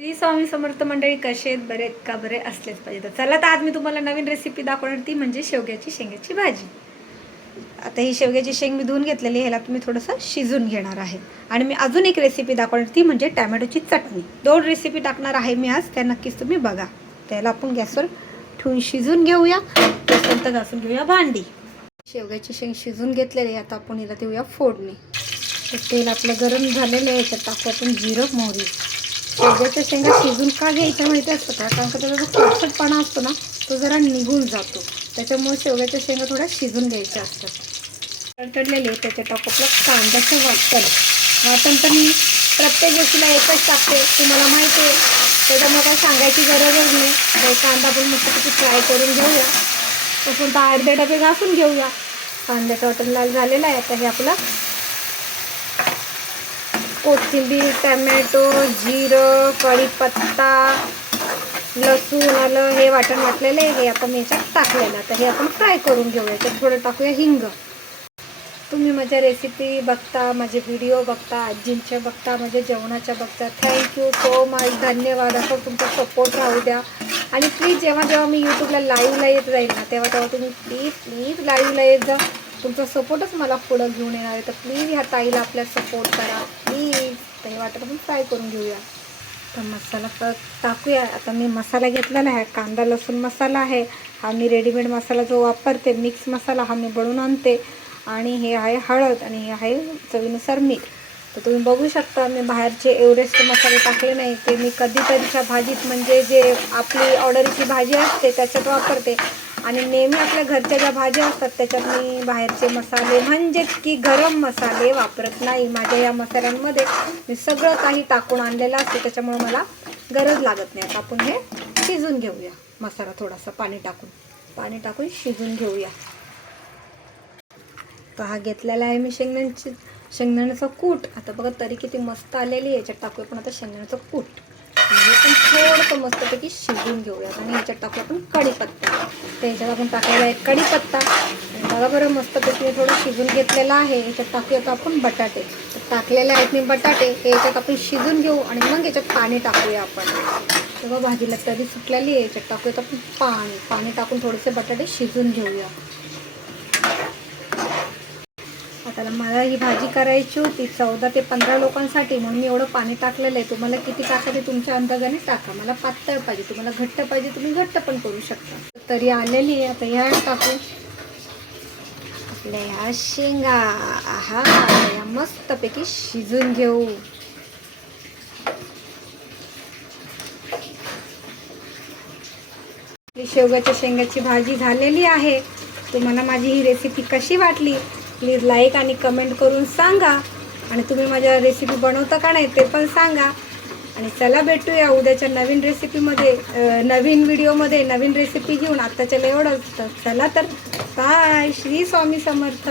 श्री स्वामी समर्थ मंडळी, कसे आहेत? बरे आहेत का? बरे असलेच पाहिजे. तर चला, तर आज मी तुम्हाला नवीन रेसिपी दाखवणार, ती म्हणजे शेवग्याची शेंगाची भाजी. आता ही शेवग्याची शेंग मी धुवून घेतलेली आहे, ह्याला तुम्ही थोडंसं शिजून घेणार आहे. आणि मी अजून एक रेसिपी दाखवणार, ती म्हणजे टॅमॅटोची चटणी. 2 रेसिपी टाकणार आहे मी आज, त्या नक्कीच तुम्ही बघा. त्याला आपण गॅसवर ठेवून शिजून घेऊया. त्यानंतर घासून घेऊया भांडी. शेवग्याची शेंग शिजून घेतलेली आहे. आता आपण हिला देऊया फोडणी. तेल आपलं गरम झालेलं आहे, याच्यात टाकू आपण जिरं, मोहरी. शेवग्याच्या शेंगा शिजून का घ्यायच्या माहिती असतं का? कारण का त्याचा जो खरचटपणा असतो ना, तो जरा निघून जातो. त्याच्यामुळे शेवग्याच्या शेंगा थोड्या शिजून घ्यायच्या असतात. तडतडलेले त्याच्यात टाकू आपलं कांद्याचं वाटण तर मी प्रत्येक गोष्टीला एकच टाकते, तुम्हाला माहिती आहे. त्याच्यामुळे काय सांगायची गरजच नाही. तर कांदा पण मस्तपैकी फ्राय करून घेऊया. तसं तर अर्धे डबे घासून घेऊया. कांद्याचं वाटण लाल झालेलं आहे. आता हे आपलं कोथिंबीर, टमॅटो, जिरं, कढीपत्ता, लसूण, आलं हे वाटण वाटलेलं आहे. हे आता मी याच्यात टाकलेलं. आता हे आपण फ्राय करून घेऊया. त्यात थोडं टाकूया हिंग. तुम्ही माझ्या रेसिपी बघता, माझे व्हिडिओ बघता, आजींच्या बघता, माझ्या जेवणाच्या बघता. थँक्यू सो मच, धन्यवाद. असं तुमचा सपोर्ट राहू द्या. आणि प्लीज जेव्हा जेव्हा मी यूट्यूबला लाईव्हला येत जाईल ना, तेव्हा तुम्ही प्लीज लाईव्हला येत जा. तुमचा सपोर्टच मला पुढं घेऊन येणार आहे. तर प्लीज ह्या ताईला आपल्या सपोर्ट करा प्लीज. तर हे वाटत आपण फ्राय करून घेऊया. तर मसाला टाकूया. आता मी मसाला घेतलेला आहे, कांदा लसूण मसाला आहे. हा मी रेडीमेड मसाला जो वापरते, मिक्स मसाला, हा मी बनवून आणते. आणि हे आहे हळद, आणि हे आहे चवीनुसार मीठ. तर तुम्ही बघू शकता, मी बाहेरचे एव्हरेस्ट मसाले टाकले नाही. ते मी कधीतरीच्या भाजीत, म्हणजे जे आपली ऑर्डरची भाजी असते त्याच्यात वापरते. आणि नेहमी आपल्या घरच्या ज्या भाज्या असतात त्याच्यात मी बाहेरचे मसाले, म्हणजे की गरम मसाले वापरत नाही. माझ्या या मसाल्यांमध्ये मी सगळं काही टाकून आणलेलं असते, त्याच्यामुळे मला गरज लागत नाही. आता आपण हे शिजून घेऊया. मसाला थोडासा पाणी टाकून शिजून घेऊया. तर हा घेतलेला आहे मी शेंगदाण्याचं कूट. आता बघा तरी किती मस्त आलेली आहे. याच्यात टाकूया पण आता शेंगदाण्याचं कूट. हे पण थोडंसं मस्तपैकी शिजून घेऊयात. आणि याच्यात टाकू आपण कढीपत्ता. तर याच्यात आपण टाकलेला आहे कढीपत्ता. आणि बघा बरं, मस्तपैकी थोडं शिजून घेतलेलं आहे. याच्यात टाकूयात आपण बटाटे. तर टाकलेले आहेत मी बटाटे. हे याच्यात आपण शिजून घेऊ आणि मग याच्यात पाणी टाकूया आपण. तेव्हा भाजीला तरी सुटलेली आहे. याच्यात टाकूयात आपण पाणी टाकून थोडेसे बटाटे शिजून घेऊया. आता मला ही भाजी करायची होती 14 ते 15 लोकांसाठी, म्हणून मी एवढं पाणी टाकलेलं आहे. तुम्हाला किती टाकायचे तुमच्या अंदाजाने टाका. मला पातळ पाहिजे, तुम्हाला घट्ट पाहिजे, तुम्ही घट्ट पण करू शकता. तरी आलेली आहे. आता ह्या टाकू आपल्या ह्या शेंगा. हा, या मस्तपैकी शिजून घेऊ. शेवग्याच्या शेंगाची भाजी झालेली आहे. तुम्हाला माझी ही रेसिपी कशी वाटली प्लीज लाईक आणि कमेंट करून सांगा. आणि तुम्ही माझ्या रेसिपी बनवता का नाही ते पण सांगा. आणि चला भेटूया उद्याच्या नवीन रेसिपीमध्ये, नवीन व्हिडिओमध्ये, नवीन रेसिपी घेऊन. आत्ताच्या एवढंच. चला तर बाय. श्री स्वामी समर्थ.